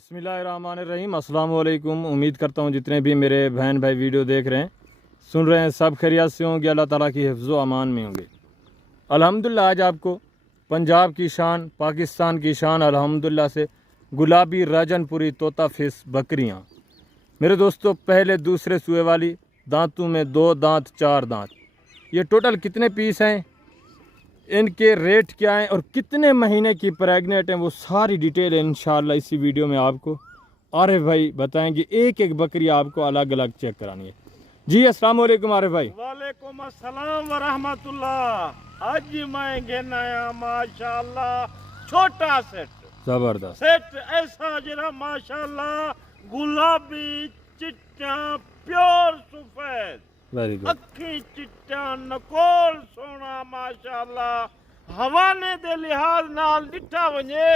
बिस्मिल्लाहिर्रहमानिर्रहीम। अस्सलाम वालेकुम। उम्मीद करता हूँ जितने भी मेरे बहन भाई वीडियो देख रहे हैं, सुन रहे हैं, सब खैरियत से होंगे, अल्लाह ताला की हिफ्ज़ व अमान में होंगे। अल्हम्दुलिल्लाह आज आपको पंजाब की शान, पाकिस्तान की शान अल्हम्दुलिल्लाह से गुलाबी राजनपुरी तोता फेस बकरियाँ मेरे दोस्तों, पहले दूसरे सूए वाली, दांतों में 2 दांत 4 दांत, ये टोटल कितने पीस हैं, इनके रेट क्या हैं और कितने महीने की प्रेग्नेंट हैं, वो सारी डिटेल है इंशाल्लाह इसी वीडियो में आपको आरिफ भाई बताएंगे। एक एक बकरी आपको अलग अलग चेक करानी है। जी अस्सलाम वालेकुम आरिफ भाई। वालेकुम अस्सलाम व रहमतुल्लाह। आज मैं घेनाया माशाल्लाह छोटा सेट, जबरदस्त सेट ऐसा जरा माशाल्लाह गुलाबी चिट्टा प्योर सफेद, वेरी गुड। अखी चिट्टा नकोल सोना माशाल्लाह। हवाने दे लिहाज नाल डिठा वने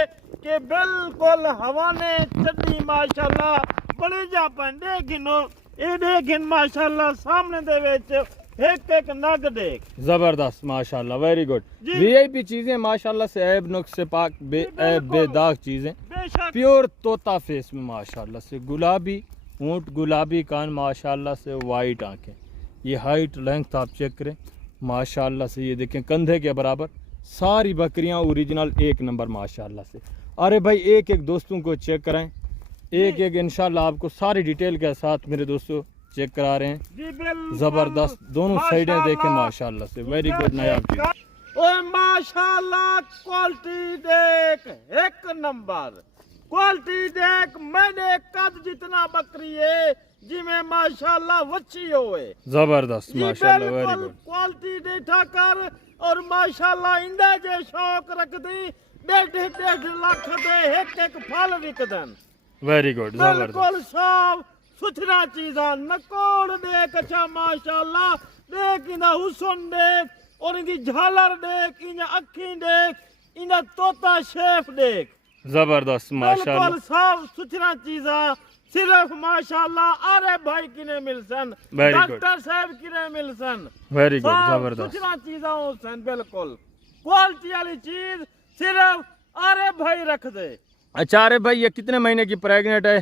के बिल्कुल हवाने चढ़ी माशाल्लाह। बड़े जा पंडे गिनो ए देखिन माशाल्लाह सामने दे विच एक एक नग देख, जबरदस्त माशाल्लाह, वेरी गुड। जी। वीआईपी चीजें माशाल्लाह से ऐब नुक्स से पाक ऐब बेदाग चीजें, बेशक प्योर तोता फेस में माशाल्लाह से गुलाबी ऊंट, गुलाबी कान, माशाल्लाह से वाइट आंखें, ये हाइट लेंथ आप चेक करें माशाल्लाह से, ये देखें कंधे के बराबर, सारी बकरियां ओरिजिनल एक नंबर माशाल्लाह से। अरे भाई एक एक दोस्तों को चेक कराएं, एक एक इंशाल्लाह आपको सारी डिटेल के साथ मेरे दोस्तों चेक करा रहे हैं। जी बिल्कुल जबरदस्त, दोनों साइडें देखें माशाल्लाह से, वेरी गुड। नायाब चीज, ओए माशाल्लाह क्वालिटी देख एक नंबर, क्वालिटी देख मैंने कद जितना बकरी है जिमें माशाल्लाह वच्ची होए, जबरदस्त माशाल्लाह, वेरी बिल्कुल गुड। क्वालिटी देखा कर और माशाल्लाह इंदा जे शौक रख दी 1.5 लाख दे एक एक फल विकदन, वेरी गुड, जबरदस्त। बिल्कुल साफ सुथरा चीज़ा नकोड़ देख, अच्छा माशाल्लाह देख, इंदा हुसन देख और इंदी झालर देख, इंदा अखी देख, इंदा तोता शेफ देख, जबरदस्त माशाल्लाह, बिल्कुल साफ सुथरा चीज़ा। सिर्फ माशाल्लाह अरे भाई किने मिलसन, Very good. डॉक्टर साहब किने मिलसन, वेरी गुड, साफ जबरदस्त। सुथरा चीज़ा होसन, बिल्कुल क्वालिटी वाली चीज सिर्फ अरे भाई रख दे। अच्छा अरे भाई ये कितने महीने की प्रेग्नेंट है?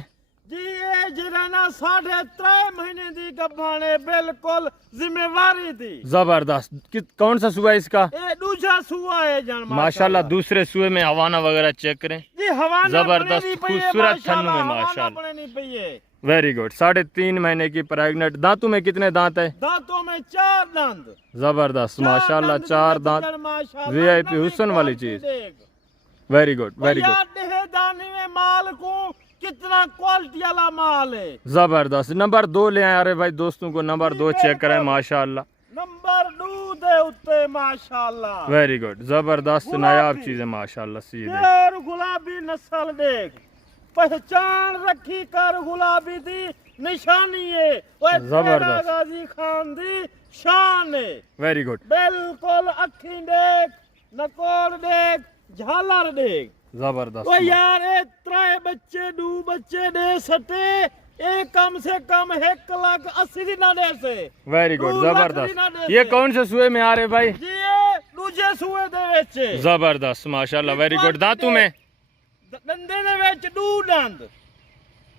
जी ये जराना 3.5 महीने दी गब्बाने, बिल्कुल जिम्मेवारी थी। जबरदस्त। कौन सा सुआ है इसका? ये दूसरा सुआ है जान माशाल्लाह, दूसरे सुए में हवाना वगैरह चेक करें, जी हवा जबरदस्त खूबसूरत थन में माशाल्लाह, वेरी गुड। 3.5 महीने की प्रेग्नेंट, दांतों में कितने दांत है? दांतों में 4 दांत, जबरदस्त माशाल्लाह, 4 दांत, वीआईपी हुस्न वाली चीज, वेरी गुड, वेरी गुड, दानी में माल को कितना क्वालिटी वाला माल है, जबरदस्त। नंबर 2 ले आए अरे भाई, दोस्तों को नंबर 2 चेक करें माशाल्लाह, नंबर 2 दे उत्ते माशाल्लाह, वेरी गुड, जबरदस्त नायाब चीज है माशाल्लाह। सीधे और गुलाबी नस्ल देख, पहचान रखी कर गुलाबी दी निशानी है, वो जबरदस्त। गाजी खान दी शान है, वेरी गुड, बिल्कुल अखी देख, नकोड़ देख, झालर देख, जबरदस्त। ओ यार ए 3 बच्चे 2 बच्चे दे सटे ए कम से कम 1,80,000 दिना दे से, वेरी गुड, 2 लाख जबरदस्त। दिना दे ये से। कौन से सुए में आ रहे भाई? जी ये दूजे सुए दे विच जबरदस्त माशाल्लाह, वेरी गुड। दांतों में दंदे दे विच 2 दंद,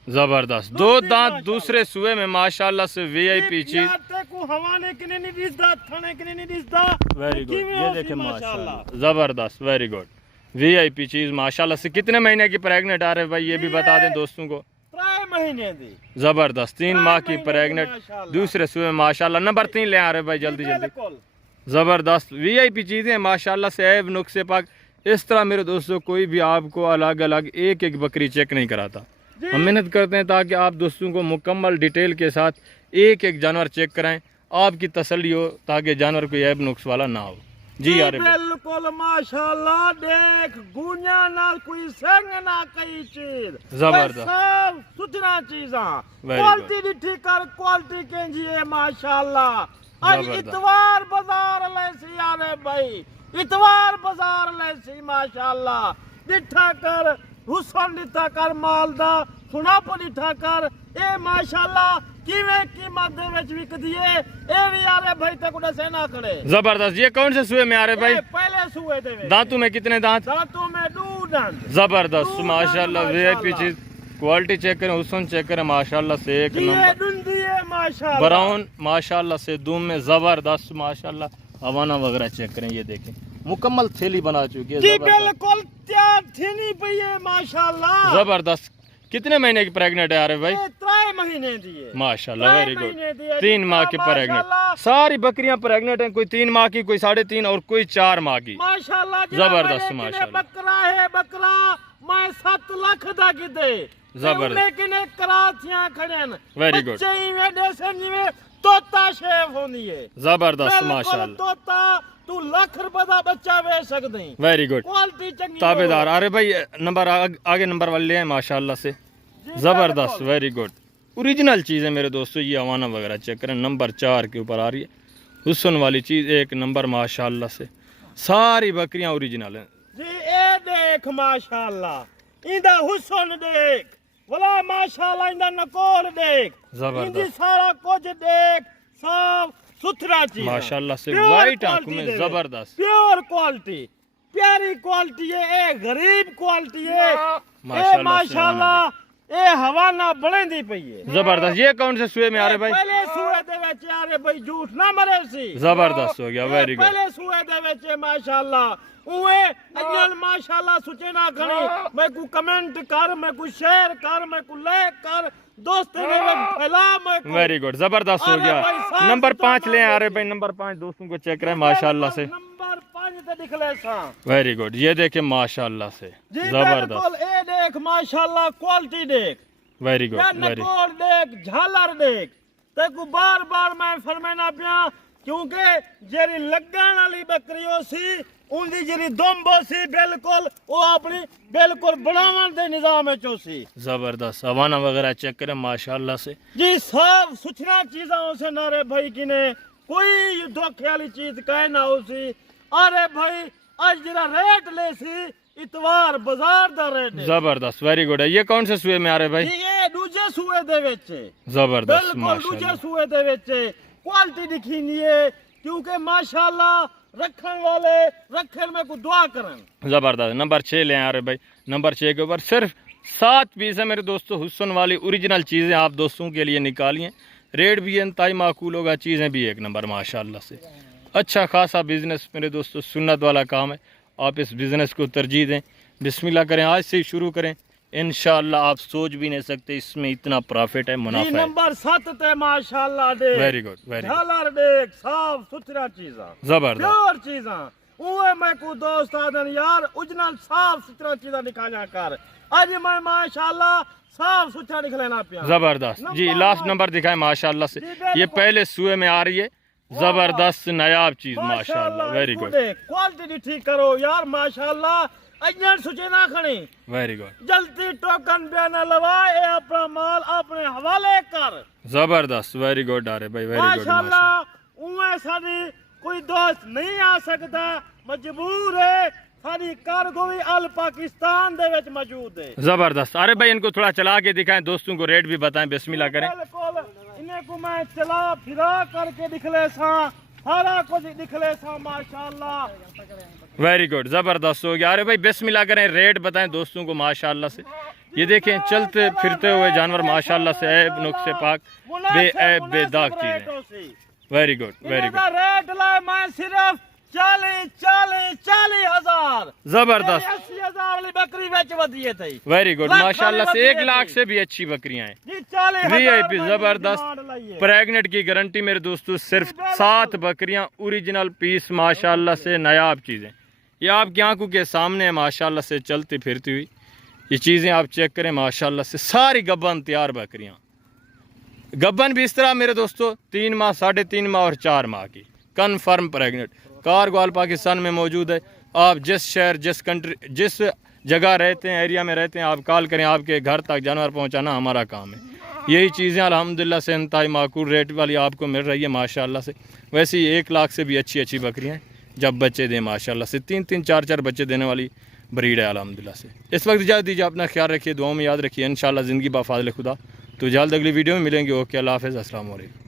जबरदस्त, 2 दांत दूसरे सुए में माशाल्लाह से, वीआईपी चीज, को हवाने किने नहीं दिसदा, थाने किने नहीं दिसदा, वेरी गुड। किवें ये होसी देखें माशाल्लाह। माशाल्लाह, जबरदस्त, वेरी गुड, वीआईपी चीज माशाल्लाह से। कितने महीने की प्रेग्नेंट आ रहे भाई, ये भी बता दें दोस्तों को। 3 महीने दी, जबरदस्त, 3 माह की महीने प्रेग्नेंट, माशाल्लाह। दूसरे सुए में माशाल्लाह। नंबर 3 ले आ रहे भाई, जल्दी जल्दी, बिल्कुल जबरदस्त, वीआईपी चीजें माशाल्लाह से, ऐब नुक्से पाक। इस तरह मेरे दोस्तों कोई भी आपको अलग अलग एक एक बकरी चेक नहीं कराता, जी। हम मेहनत करते हैं ताकि आप दोस्तों को मुकम्मल डिटेल के साथ एक एक जानवर चेक कराएं, आपकी तसल्ली हो, ताकि जानवर कोई ऐब नुक्स वाला ना हो। जी यार, बिल्कुल माशाल्लाह देख, गुनिया ना कोई संग ना कई चीज, जबरदस्त। सब सुथरा चीजा, Very क्वालिटी दिठी कर, क्वालिटी के जी है माशाल्लाह। आज जबरदस्त। इतवार बाजार लेसी आने भाई, इतवार बाजार लेसी माशाल्लाह, दिठा कर हुसन दिठा कर, मालदा सुनाप दिठा कर, ए माशाल्लाह किवें कीमत दे विच विकदी है, ए भी यारे भाई तक दसे ना करे। जबरदस्त। ये कौन से सुए में आ रहे भाई? पहले सुए दे विच दांतों में कितने दांत? दांतों में 2 दंद, जबरदस्त माशाल्लाह, वीआईपी चीज, क्वालिटी चेक करें, हुस्न चेक करें, माशाल्लाह से एक ये नंबर। डुंडी है माशाल्लाह, ब्राउन माशाल्लाह से दूम में जबरदस्त माशाल्लाह। हवाना वगैरह चेक करें, ये देखें मुकम्मल थैली बना चुकी है, जी जबरदस्त बिल्कुल तैयार थी नहीं पई है माशाल्लाह। जबरदस्त। कितने महीने की प्रेग्नेंट है यार भाई? ये 3 महीने दी है माशाल्लाह, वेरी गुड। महीने दी है 3 माह की माशाल्लाह। प्रेग्नेंट, सारी बकरियां प्रेग्नेंट हैं, कोई 3 माह की, कोई 3.5 और कोई 4 माह की। माशाल्लाह जबरदस्त माशाल्लाह। बकरा है बकरा मैं 7 लाख दा किते जबरदस्त। किने कराथियां खड़न Very good। बच्चे इवे देसन जिवे तोता शेफ होंदी है, जबरदस्त बिल्कुल माशाल्लाह, तोता तू लाख रुपए दा बच्चा बेच सकदे, वेरी गुड। क्वालिटी चंगी ताबेदार। अरे भाई नंबर आगे नंबर वाले हैं माशाल्लाह से, जबरदस्त, वेरी गुड। ओरिजिनल चीज़ है मेरे दोस्तों। ये हवाना वगैरह चेक करें, नंबर 4 के ऊपर आ रही है, हुस्न वाली चीज़ एक नंबर माशाल्लाह से। सारी बकरियां ओरिजिनल हैं जी। ए देख माशाल्लाह इंदा हुस्न देख, वला माशाल्लाह इंदा नकोर देख, जबरदस्त। इंदी सारा कुछ देख, साफ सुथरा चीज माशाल्लाह से, Pure वाइट आंखों quality में दे। जबरदस्त, प्योर क्वालिटी, प्यारी क्वालिटी है, ए गरीब क्वालिटी है, माशाल्लाह ए माशाल्लाह ए हवाना बड़ेंदी पई है, जबरदस्त। ये कौन से सूए में आ रहे भाई? पहले सूए दे विच आ रहे भाई, झूठ ना मरे सी, जबरदस्त हो गया, वेरी गुड। पहले सूए दे विच माशाल्लाह उए अजल माशाल्लाह सुचे ना खणी, मैं को कमेंट कर, मैं को शेयर कर, मैं को लाइक कर, दोस्त ने फैला, मैं को वेरी गुड, जबरदस्त हो अरे गया। भाई, साफ नंबर सुथरा 5 ले आ माल रहे भाई, नंबर 5 दोस्तों को चेक करें माशाल्लाह से, नंबर 5 ते दिखले सा वेरी गुड। ये देखे माशाल्लाह से, जी जबरदस्त, बिल्कुल। ए देख माशाल्लाह क्वालिटी देख, वेरी गुड, या वेरी नकोर देख, झालर देख, ते को बार बार मैं फरमाना पिया, क्योंकि जेरी लगन वाली बकरी हो सी उनदी जेरी दुम्ब हो सी बिल्कुल वो अपनी बिल्कुल बनावन दे निजाम में चोसी, जबरदस्त। हवाना वगैरह चेक करें माशाल्लाह से, जी साफ सुथरा चीज़ों से नारे भाई की ने कोई धोखे वाली चीज कहे ना हो सी। अरे भाई आज जरा रेट ले सी इतवार बाजार दा रेट है। जबरदस्त, वेरी गुड है। ये कौन से सूए में आ रहे भाई? जी, ये दूजे सूए दे विच जबरदस्त बिल्कुल माशाल्लाह, दूजे सूए दे विच क्वालिटी दिखी नहीं है, क्योंकि माशाल्लाह रखन वाले रखन में को दुआ करन। जबरदस्त। नंबर 6 ले आ रहे भाई, नंबर 6 के ऊपर सिर्फ 7 पीस है मेरे दोस्तों, हुस्न वाली ओरिजिनल चीज़ें आप दोस्तों के लिए निकालिए, रेट भी इंतहाई माकूल होगा, चीज़ें भी एक नंबर माशाल्लाह से। अच्छा खासा बिजनेस मेरे दोस्तों, सुन्नत वाला काम है, आप इस बिज़नेस को तरजीह दें, बिस्मिल्लाह करें, आज से ही शुरू करें, इंशाल्लाह आप सोच भी नहीं सकते इसमें इतना प्रॉफिट है, जी मुनाफा है। नंबर 7 ते माशाल्लाह they very good, very good, झालर देख, साफ सुथरा चीज़ा, जबरदस्त, प्योर चीज़ा। उहे मैं को दोस्त आदन यार ओरिजिनल साफ सुथरा चीज़ा निकाला कर, आज मैं माशाल्लाह साफ सुथरा निकलेना पिया। जबरदस्त जी। लास्ट नंबर दिखाए माशाल्लाह से, ये पहले सूए में आ रही है, जबरदस्त नायाब चीज माशाल्लाह, वेरी गुड, क्वालिटी ठीक करो यार माशाल्लाह, अजन सुचे ना खणी, वेरी गुड, जल्दी टोकन बयान लवा, ए अपना माल अपने हवाले कर। जबरदस्त, वेरी गुड आ रहे भाई, वेरी गुड माशाल्लाह उमे साडी कोई दोस्त नहीं आ सकता, मजबूर है, सारी कार्गो भी अल पाकिस्तान दे विच मौजूद है। जबरदस्त। अरे भाई इनको थोड़ा चला के दिखाएं, दोस्तों को रेट भी बताएं, बिस्मिल्लाह करें। बिल्कुल इन्हें को मैं चला फिरा करके दिखले सा, सारा कुछ दिखले सा माशाल्लाह, वेरी गुड, जबरदस्त हो गया। अरे भाई बिस्मिल्लाह करें, रेट बताएं दोस्तों को माशाल्लाह से। ये देखें चलते फिरते हुए जानवर माशाल्लाह से, ऐब नुक्से पाक बेऐब बेदाग चीजें, very good, very good, rate ला मैं सिर्फ 40 हजार, जबरदस्त, 80,000 वाली बकरी बेच बदिए थी। वेरी गुड लाख माशाल्लाह से। वाली 1 लाख से भी अच्छी बकरियां हैं, जी 40,000 VIP वाली जबरदस्त, डिमांड लाइए। प्रेग्नेंट की गारंटी मेरे दोस्तों, सिर्फ 7 बकरियां ओरिजिनल पीस माशाल्लाह से, नायाब चीज़ें, ये आपकी आंखों के सामने है माशाल्लाह से चलती फिरती हुई, ये चीज़ें आप चेक करें माशाल्लाह से, सारी गब्बन तैयार बकरियां, गब्बन भी इस तरह मेरे दोस्तों 3 माह, 3.5 माह और 4 माह की कन्फर्म प्रेग्नेंट, कारगोल पाकिस्तान में मौजूद है। आप जिस शहर, जिस कंट्री, जिस जगह रहते हैं, एरिया में रहते हैं, आप कॉल करें, आपके घर तक जानवर पहुंचाना हमारा काम है। यही चीज़ें अल्हम्दुलिल्लाह से इंतहाई माकूल रेट वाली आपको मिल रही है माशाल्लाह से। वैसे ही 1 लाख से भी अच्छी अच्छी बकरियाँ हैं जब बच्चे दें माशाल्लाह से, 3-3, 4-4 बच्चे देने वाली ब्रीड है अल्हम्दुलिल्लाह से। इस वक्त इजाज़त दीजिए, अपना ख्याल रखिए, दुआओं में याद रखिए, इंशाल्लाह ज़िंदगी बा फ़ाज़िल खुदा। तो जल्द अगली वीडियो में मिलेंगे। ओके, अल्लाह हाफ़िज़, अस्सलाम वालेकुम।